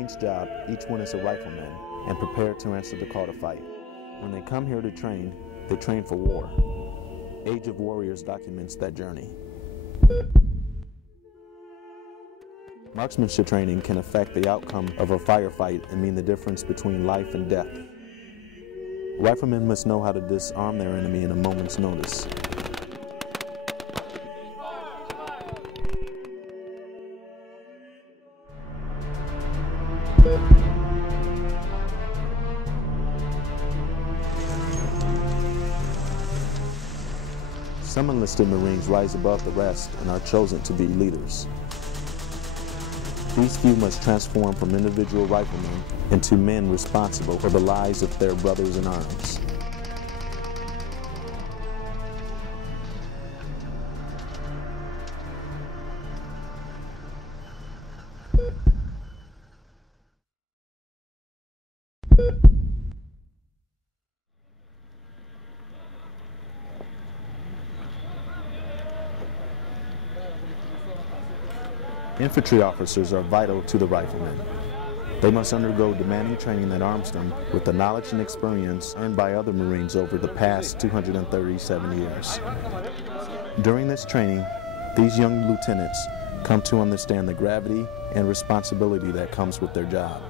Marine's job, each one is a rifleman and prepared to answer the call to fight. When they come here to train, they train for war. Age of Warriors documents that journey. Marksmanship training can affect the outcome of a firefight and mean the difference between life and death. Riflemen must know how to disarm their enemy in a moment's notice. Some enlisted Marines rise above the rest and are chosen to be leaders. These few must transform from individual riflemen into men responsible for the lives of their brothers in arms. Infantry officers are vital to the riflemen. They must undergo demanding training that arms them with the knowledge and experience earned by other Marines over the past 237 years. During this training, these young lieutenants come to understand the gravity and responsibility that comes with their job.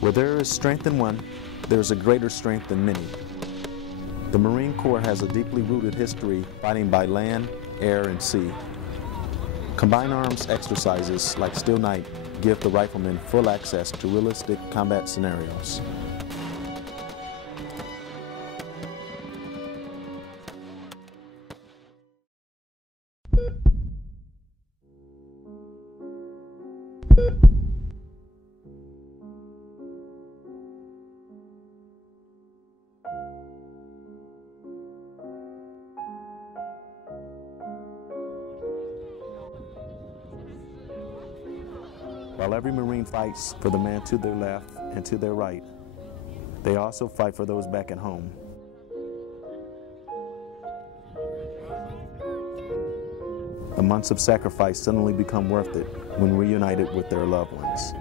Where there is strength in one, there is a greater strength in many. The Marine Corps has a deeply rooted history fighting by land, air, and sea. Combined arms exercises like Steel Night give the riflemen full access to realistic combat scenarios. While every Marine fights for the man to their left and to their right, they also fight for those back at home. The months of sacrifice suddenly become worth it when reunited with their loved ones.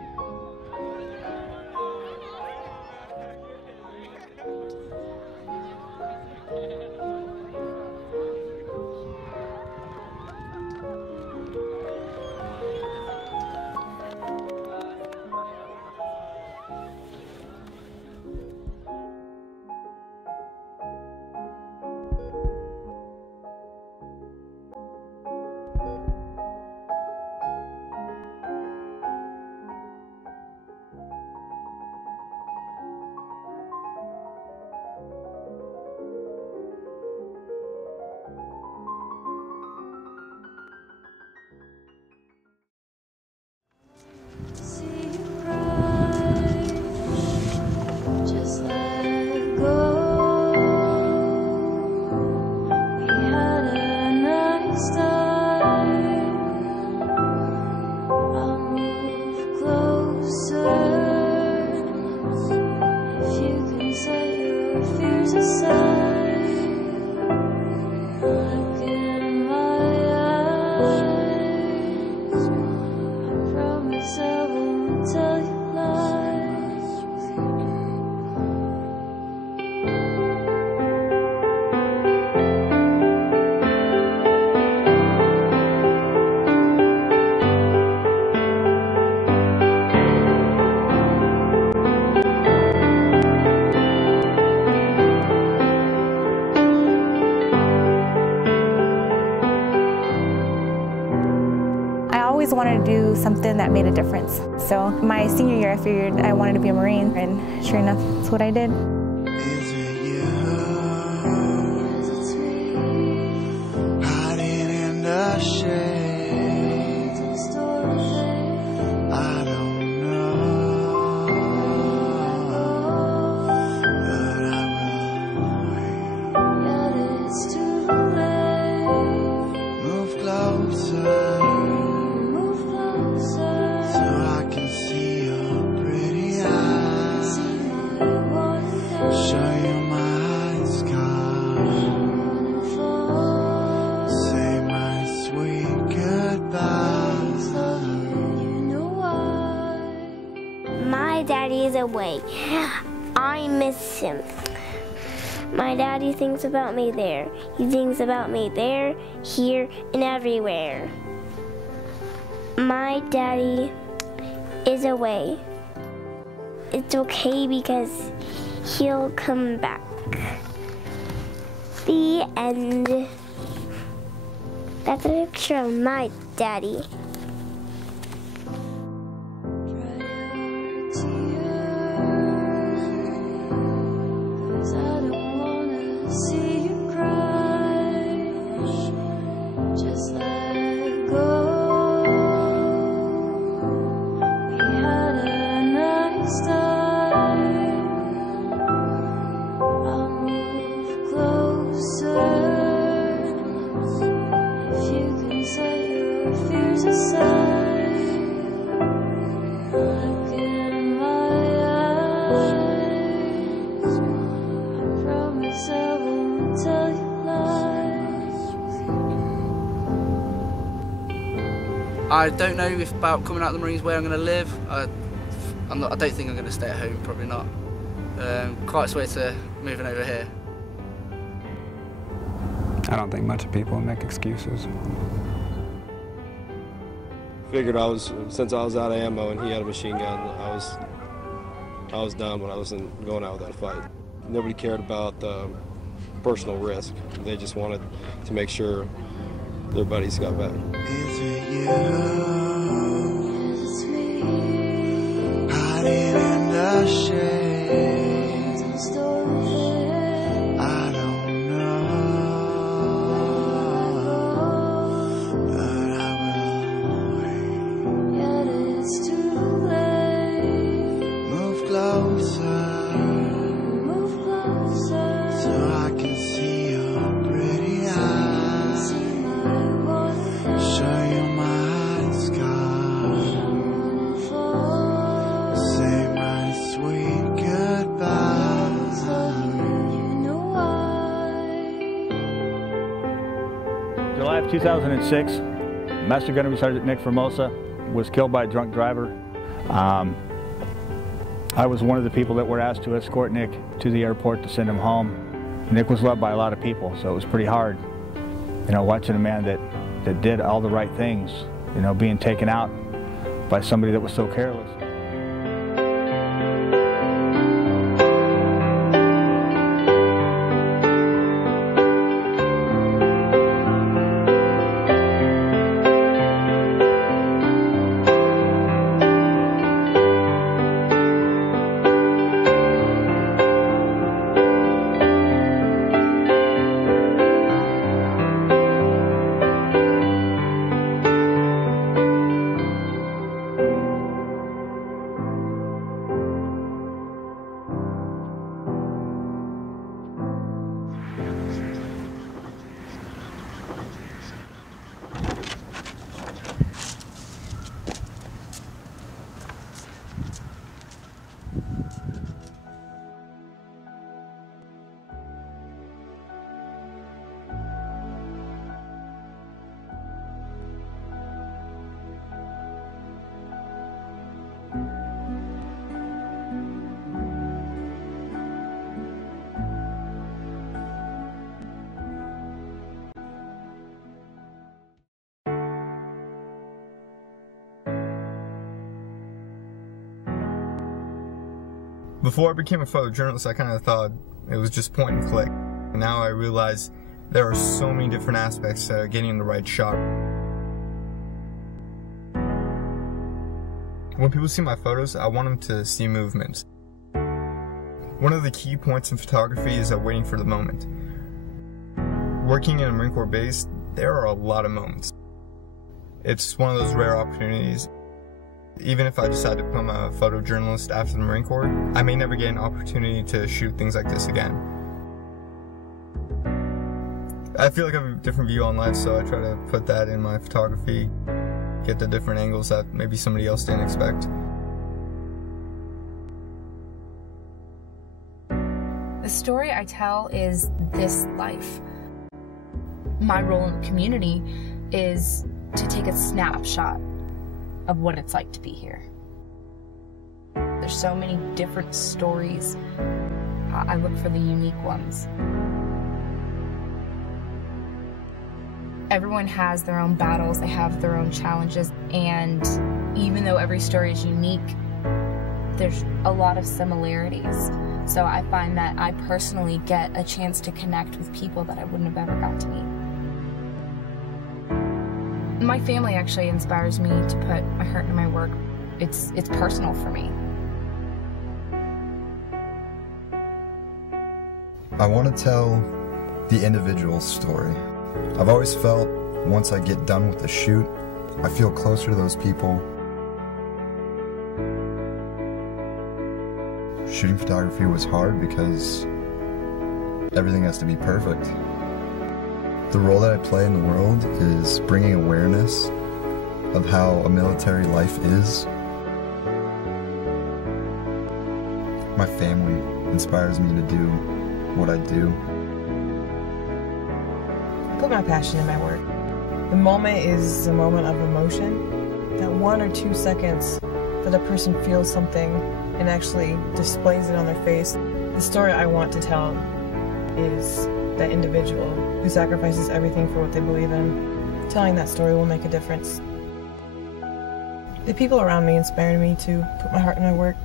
I wanted to do something that made a difference. So my senior year, I figured I wanted to be a Marine, and sure enough, that's what I did. Is it you? It's me. Hiding in the shade. I don't know, but I will wait. Yet it's too late. Move closer. So I can see show you my sky, say my sweet goodbyes. My daddy is away. I miss him. My daddy thinks about me there. He thinks about me there, here, and everywhere. My daddy is away. It's okay because he'll come back. The end. That's a picture of my daddy. I don't know if about coming out of the Marines where I'm going to live. I don't think I'm going to stay at home, probably not. Quite swayed to moving over here. I don't think much people make excuses. Figured since I was out of ammo and he had a machine gun, I was done when I wasn't going out with that fight. Nobody cared about personal risk. They just wanted to make sure their buddies got back. Is it you? It's me. Hiding in the shades. I don't know, but I will wait. Yet it's too late. Move closer. Move closer. So I can see your pretty eyes. Show you my sky, say my sweet goodbyes. July of 2006, Master Gunnery Sergeant Nick Formosa was killed by a drunk driver. I was one of the people that were asked to escort Nick to the airport to send him home. Nick was loved by a lot of people, so it was pretty hard, you know, watching a man that did all the right things, you know, being taken out by somebody that was so careless. Before I became a photojournalist, I kind of thought it was just point and click. Now I realize there are so many different aspects to getting the right shot. When people see my photos, I want them to see movement. One of the key points in photography is waiting for the moment. Working in a Marine Corps base, there are a lot of moments. It's one of those rare opportunities. Even if I decide to become a photojournalist after the Marine Corps, I may never get an opportunity to shoot things like this again. I feel like I have a different view on life, so I try to put that in my photography, get the different angles that maybe somebody else didn't expect. The story I tell is this life. My role in the community is to take a snapshot of what it's like to be here. There's so many different stories. I look for the unique ones. Everyone has their own battles, they have their own challenges, and even though every story is unique, there's a lot of similarities. So I find that I personally get a chance to connect with people that I wouldn't have ever got to meet. My family actually inspires me to put my heart into my work. It's personal for me. I want to tell the individual's story. I've always felt once I get done with the shoot, I feel closer to those people. Shooting photography was hard because everything has to be perfect. The role that I play in the world is bringing awareness of how a military life is. My family inspires me to do what I do. I put my passion in my work. The moment is a moment of emotion. That 1 or 2 seconds that a person feels something and actually displays it on their face. The story I want to tell is that individual who sacrifices everything for what they believe in. Telling that story will make a difference. The people around me inspire me to put my heart in my work.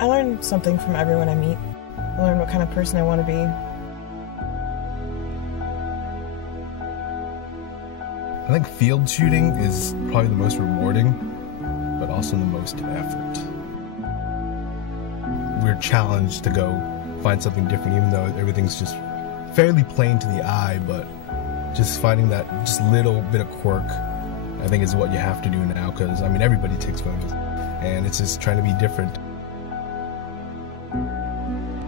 I learn something from everyone I meet. I learn what kind of person I want to be. I think field shooting is probably the most rewarding, but also the most effort. We're challenged to go find something different, even though everything's just fairly plain to the eye, but just finding that just little bit of quirk, I think, is what you have to do now, because, I mean, everybody takes photos, and it's just trying to be different.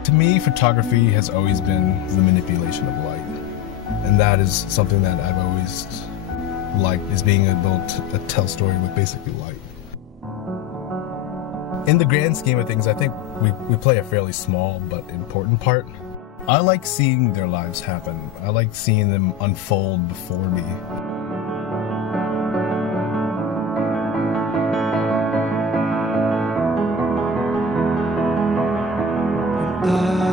To me, photography has always been the manipulation of light, and that is something that I've always liked, is being able to tell a story with basically light. In the grand scheme of things, I think we play a fairly small but important part. I like seeing their lives happen. I like seeing them unfold before me. I